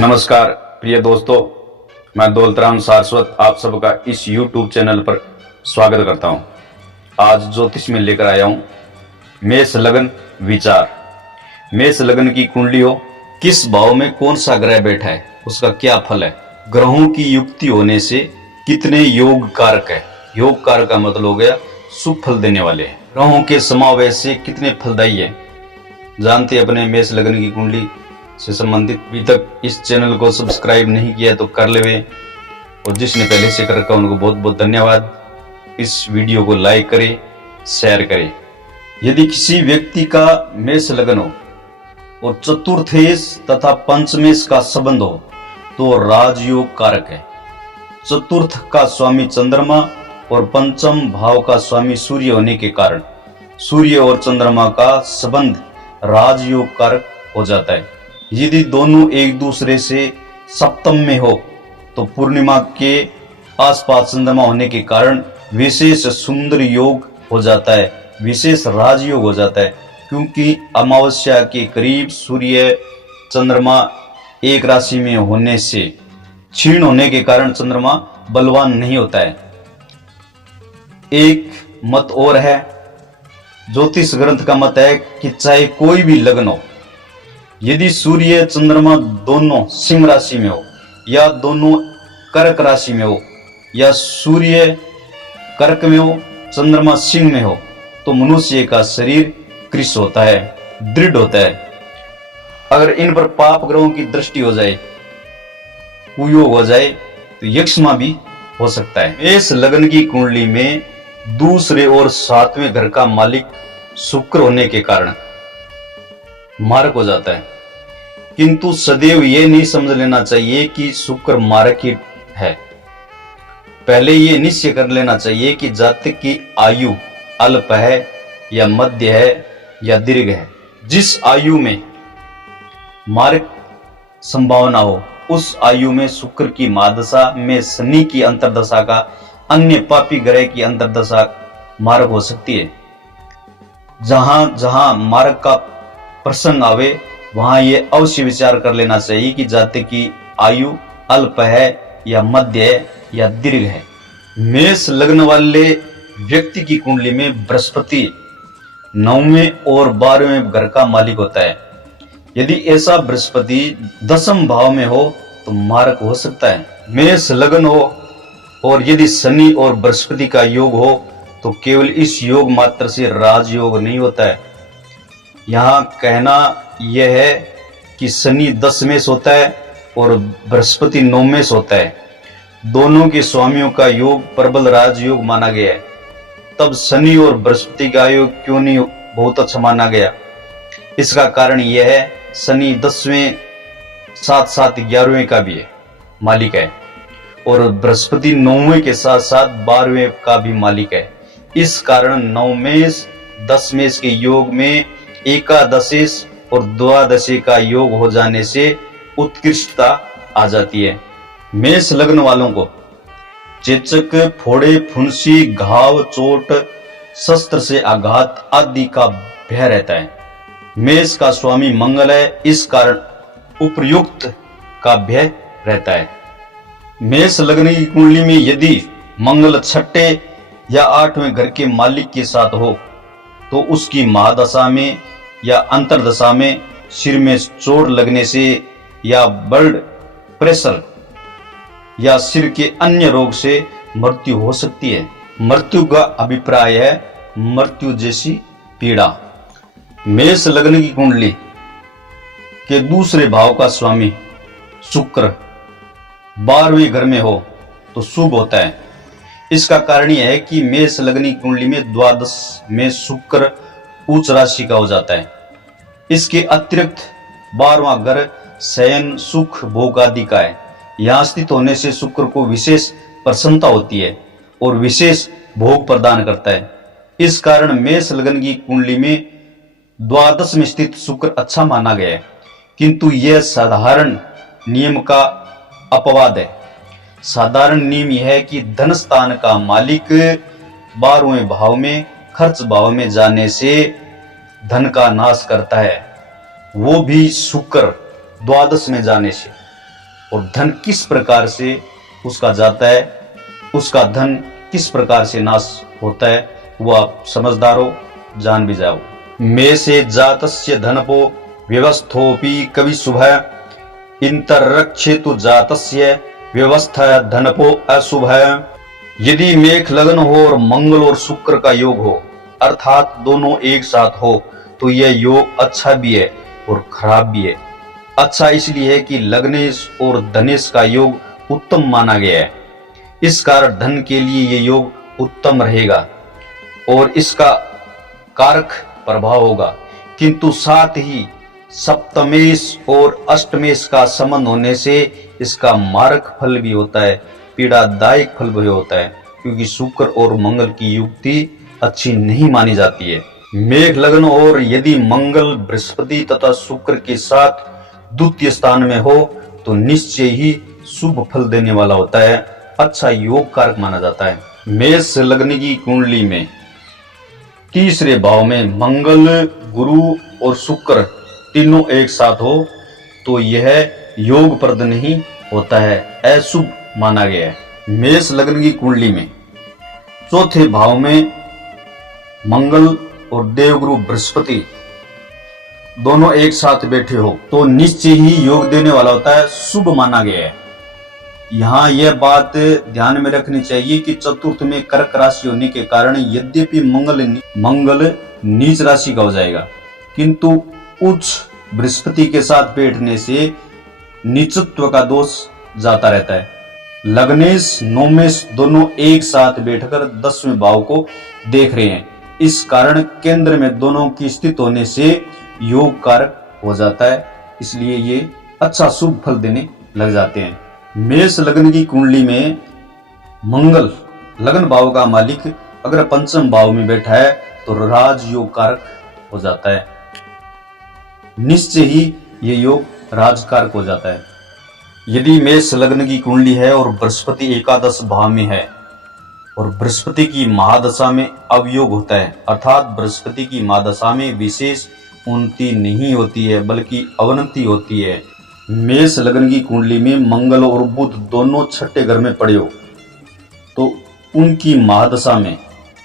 नमस्कार प्रिय दोस्तों, मैं दौलतराम सारस्वत आप सबका इस YouTube चैनल पर स्वागत करता हूं। आज ज्योतिष में लेकर आया हूं मेष लगन विचार। मेष लगन की कुंडली हो, किस भाव में कौन सा ग्रह बैठा है, उसका क्या फल है, ग्रहों की युक्ति होने से कितने योग कारक है। योग कारक का मतलब हो गया शुभ फल देने वाले हैं। ग्रहों के समावेश से कितने फलदायी है, जानते अपने मेष लगन की कुंडली से संबंधित। अभी तक इस चैनल को सब्सक्राइब नहीं किया तो कर लेवे, और जिसने पहले से कर रखा उनको बहुत बहुत धन्यवाद। इस वीडियो को लाइक करें, शेयर करें। यदि किसी व्यक्ति का मेष लगन हो और चतुर्थेश तथा पंचमेश का संबंध हो तो राजयोग कारक है। चतुर्थ का स्वामी चंद्रमा और पंचम भाव का स्वामी सूर्य होने के कारण सूर्य और चंद्रमा का संबंध राजयोग कारक हो जाता है। यदि दोनों एक दूसरे से सप्तम में हो तो पूर्णिमा के आसपास चंद्रमा होने के कारण विशेष सुंदर योग हो जाता है, विशेष राजयोग हो जाता है। क्योंकि अमावस्या के करीब सूर्य चंद्रमा एक राशि में होने से क्षीण होने के कारण चंद्रमा बलवान नहीं होता है। एक मत और है, ज्योतिष ग्रंथ का मत है कि चाहे कोई भी लग्न हो, यदि सूर्य चंद्रमा दोनों सिंह राशि में हो या दोनों कर्क राशि में हो या सूर्य कर्क में हो चंद्रमा सिंह में हो तो मनुष्य का शरीर कृश होता है, दृढ़ होता है। अगर इन पर पाप ग्रहों की दृष्टि हो जाए, कुयोग हो जाए तो यक्षमा भी हो सकता है। मेष लगन की कुंडली में दूसरे और सातवें घर का मालिक शुक्र होने के कारण मारक हो जाता है। किंतु सदैव ये नहीं समझ लेना चाहिए कि शुक्र मारक ही है। पहले ये निश्चय कर लेना चाहिए कि जातक की आयु अल्प है या मध्य है या दीर्घ है। जिस आयु में मारक संभावना हो उस आयु में शुक्र की महादशा में शनि की अंतर्दशा का अन्य पापी ग्रह की अंतर्दशा मारक हो सकती है। जहां जहां मारक का प्रसंग आवे वहां ये अवश्य विचार कर लेना चाहिए कि जातक की आयु अल्प है या मध्य है या दीर्घ है। मेष लग्न वाले व्यक्ति की कुंडली में बृहस्पति 9वें और 12वें घर का मालिक होता है। यदि ऐसा बृहस्पति 10वें भाव में हो तो मारक हो सकता है। मेष लग्न हो और यदि शनि और बृहस्पति का योग हो तो केवल इस योग मात्र से राजयोग नहीं होता है। यहाँ कहना यह है कि शनि 10वें होता है और बृहस्पति 9वें होता है। दोनों के स्वामियों का योग प्रबल राजयोग माना गया है। तब शनि और बृहस्पति का योग क्यों नहीं बहुत अच्छा माना गया? इसका कारण यह है, शनि 10वें साथ साथ 11वें का भी है मालिक है और बृहस्पति 9वें के साथ साथ 12वें का भी मालिक है। इस कारण 9मेष 10मेष के योग में एकादशेश और द्वादशे का योग हो जाने से उत्कृष्टता आ जाती है। मेष लग्न वालों को चेचक, फोड़े, फुंसी, घाव, चोट, शस्त्र से आघात आदि का भय रहता है। मेष का स्वामी मंगल है, इस कारण उपर्युक्त का भय रहता है। मेष लग्न की कुंडली में यदि मंगल छठे या 8वें घर के मालिक के साथ हो तो उसकी महादशा में या अंतरदशा में सिर में चोट लगने से या ब्लड प्रेशर या सिर के अन्य रोग से मृत्यु हो सकती है। मृत्यु का अभिप्राय है मृत्यु जैसी पीड़ा। मेष लग्न की कुंडली के दूसरे भाव का स्वामी शुक्र 12वें घर में हो तो शुभ होता है। इसका कारण यह है कि मेष लग्न की कुंडली में द्वादश में शुक्र उच्च राशि का हो जाता है। इसके अतिरिक्त 12वां घर शयन, सुख, भोग आदि का है। यहाँ स्थित होने से शुक्र को विशेष प्रसन्नता होती है और विशेष भोग प्रदान करता है। इस कारण मेष लग्न की कुंडली में द्वादश में स्थित शुक्र अच्छा माना गया है। किंतु यह साधारण नियम का अपवाद है। साधारण नियम यह है कि धन स्थान का मालिक 12वें भाव में खर्च भाव में जाने से धन का नाश करता है, वो भी शुक्र द्वादश में जाने से। और धन किस प्रकार से उसका जाता है, उसका धन किस प्रकार से नाश होता है, वो आप समझदार हो, जान भी जाओ। मे से जातस्य धनपो व्यवस्थोपि कवि शुभ इंतरक्षेतु जातस्य व्यवस्था धनपो अशुभ। यदि मेष लग्न हो और मंगल और शुक्र का योग हो, अर्थात दोनों एक साथ हो, तो यह योग अच्छा भी है और खराब भी है। अच्छा इसलिए है कि लग्नेश और धनेश का योग उत्तम माना गया है, इस कारण धन के लिए यह योग उत्तम रहेगा और इसका कारक प्रभाव होगा। किंतु साथ ही सप्तमेश और अष्टमेश का संबंध होने से इसका मारक फल भी होता है, पीड़ादायक फल भी होता है, क्योंकि शुक्र और मंगल की युक्ति अच्छी नहीं मानी जाती है। मेष लग्न और यदि मंगल बृहस्पति तथा शुक्र के साथ द्वितीय स्थान में हो तो निश्चय ही शुभ फल देने वाला होता है, अच्छा योग कारक माना जाता है। मेष लग्न की कुंडली में तीसरे भाव में मंगल, गुरु और शुक्र तीनों एक साथ हो तो यह योगप्रद नहीं होता है, अशुभ माना गया है। मेष लग्न की कुंडली में चौथे भाव में मंगल और देवगुरु बृहस्पति दोनों एक साथ बैठे हो तो निश्चय ही योग देने वाला होता है, शुभ माना गया है। यहाँ यह बात ध्यान में रखनी चाहिए कि चतुर्थ में कर्क राशि होने के कारण यद्यपि मंगल नीच राशि का हो जाएगा, किंतु उच्च बृहस्पति के साथ बैठने से नीचत्व का दोष जाता रहता है। लग्नेश नौमेश दोनों एक साथ बैठकर 10वें भाव को देख रहे हैं, इस कारण केंद्र में दोनों की स्थित होने से योग कारक हो जाता है, इसलिए ये अच्छा शुभ फल देने लग जाते हैं। मेष लग्न की कुंडली में मंगल लग्न भाव का मालिक अगर पंचम भाव में बैठा है तो राजयोग कारक हो जाता है, निश्चय ही ये योग राजकारक हो जाता है। यदि मेष लग्न की कुंडली है और बृहस्पति एकादश भाव में है और बृहस्पति की महादशा में अवयोग होता है, अर्थात बृहस्पति की महादशा में विशेष उन्नति नहीं होती है बल्कि अवनति होती है। मेष लग्न की कुंडली में मंगल और बुध दोनों छठे घर में पड़े हो तो उनकी महादशा में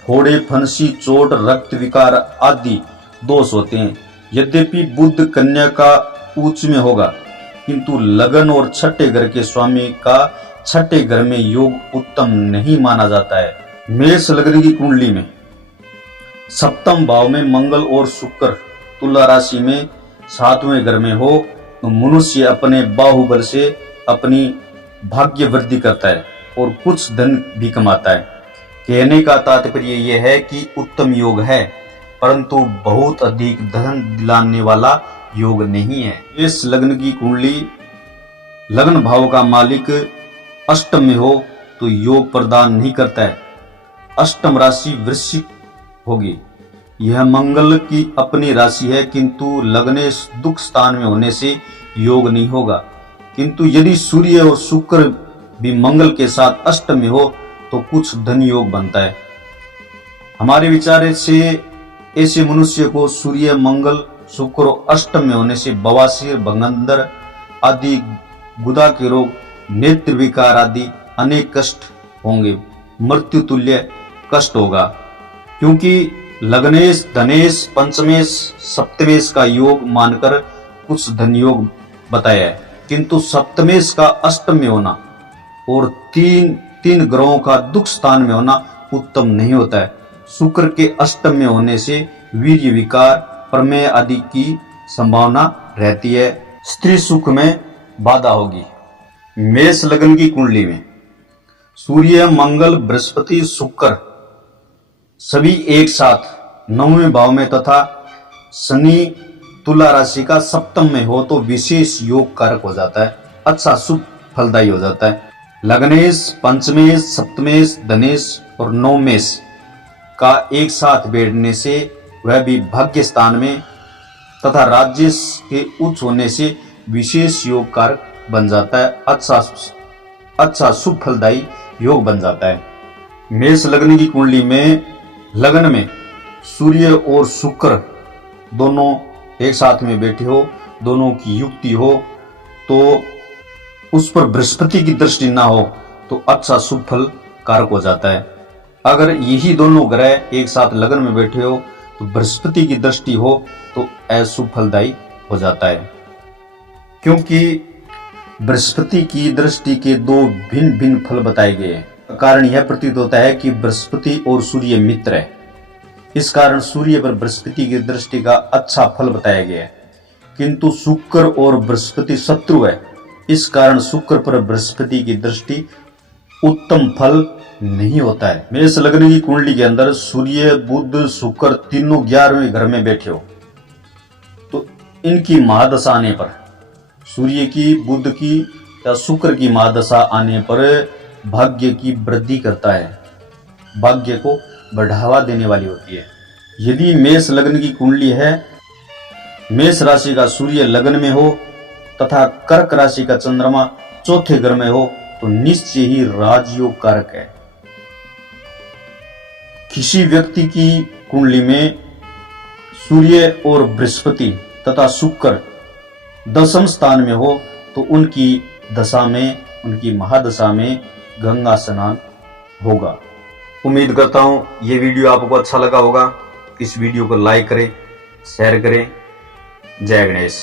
फोड़े, फंसी, चोट, रक्त विकार आदि दोष होते हैं। यद्यपि बुध कन्या का उच्च में होगा, किंतु लगन और छठे घर के स्वामी का छठे घर में योग उत्तम नहीं माना जाता है। मेष लग्न की कुंडली में सप्तम भाव में मंगल और शुक्र तुला राशि में 7वें घर में हो तो मनुष्य अपने बाहुबल से अपनी भाग्य वृद्धि करता है और कुछ धन भी कमाता है। कहने का तात्पर्य यह है कि उत्तम योग है, परंतु बहुत अधिक धन दिलाने वाला योग नहीं है। इस लग्न की कुंडली लग्न भाव का मालिक अष्टम में हो तो योग प्रदान नहीं करता है। अष्टम राशि वृश्चिक होगी, यह मंगल की अपनी राशि है, किंतु लग्ने दुख स्थान में होने से योग नहीं होगा। किंतु यदि सूर्य और शुक्र भी मंगल के साथ अष्टम में हो तो कुछ धन योग बनता है। हमारे विचार से ऐसे मनुष्य को सूर्य, मंगल, शुक्र अष्टम में होने से बवासीर, भंगंदर आदि गुदा के रोग, नेत्र विकार आदि अनेक कष्ट होंगे, मृत्यु तुल्य कष्ट होगा। क्योंकि लग्नेश, धनेश, पंचमेश, सप्तमेश का योग मानकर कुछ धन योग बताया है, किंतु सप्तमेश का अष्टम में होना और तीन ग्रहों का दुख स्थान में होना उत्तम नहीं होता है। शुक्र के अष्टम में होने से वीर्य विकार, प्रमेय आदि की संभावना रहती है, स्त्री सुख में बाधा होगी। मेष लग्न की कुंडली में सूर्य, मंगल, बृहस्पति, शुक्र सभी एक साथ 9वें भाव में तथा शनि तुला राशि का सप्तम में हो तो विशेष योग कारक हो जाता है, अच्छा शुभ फलदायी हो जाता है। लग्नेश, पंचमेश, सप्तमेश, धनेश और नवमेश का एक साथ बैठने से वह भी भाग्य स्थान में तथा राज्य के उच्च होने से विशेष योग कारक बन जाता है, अच्छा शुभ फलदायी योग बन जाता है। मेष लग्न की कुंडली में लग्न में सूर्य और शुक्र दोनों एक साथ में बैठे हो, दोनों की युक्ति हो तो उस पर बृहस्पति की दृष्टि ना हो तो अच्छा शुभ फल कारक हो जाता है। अगर यही दोनों ग्रह एक साथ लगन में बैठे हो तो बृहस्पति की दृष्टि हो तो अशुभ फलदायी हो जाता है, क्योंकि बृहस्पति की दृष्टि के दो भिन्न भिन्न फल बताए गए हैं। कारण यह प्रतीत होता है कि बृहस्पति और सूर्य मित्र है, इस कारण सूर्य पर बृहस्पति की दृष्टि का अच्छा फल बताया गया है। किंतु शुक्र और बृहस्पति शत्रु है, इस कारण शुक्र पर बृहस्पति की दृष्टि उत्तम फल नहीं होता है। मेष लग्न की कुंडली के अंदर सूर्य बुध शुक्र तीनों 11वें घर में बैठे हो तो इनकी महादशा आने पर, सूर्य की, बुध की या शुक्र की महादशा आने पर भाग्य की वृद्धि करता है, भाग्य को बढ़ावा देने वाली होती है। यदि मेष लग्न की कुंडली है, मेष राशि का सूर्य लग्न में हो तथा कर्क राशि का चंद्रमा चौथे घर में हो तो निश्चय ही राजयोग कारक है। किसी व्यक्ति की कुंडली में सूर्य और बृहस्पति तथा शुक्र दशम स्थान में हो तो उनकी दशा में, उनकी महादशा में गंगा स्नान होगा। उम्मीद करता हूं ये वीडियो आपको अच्छा लगा होगा। इस वीडियो को लाइक करें, शेयर करें। जय गणेश।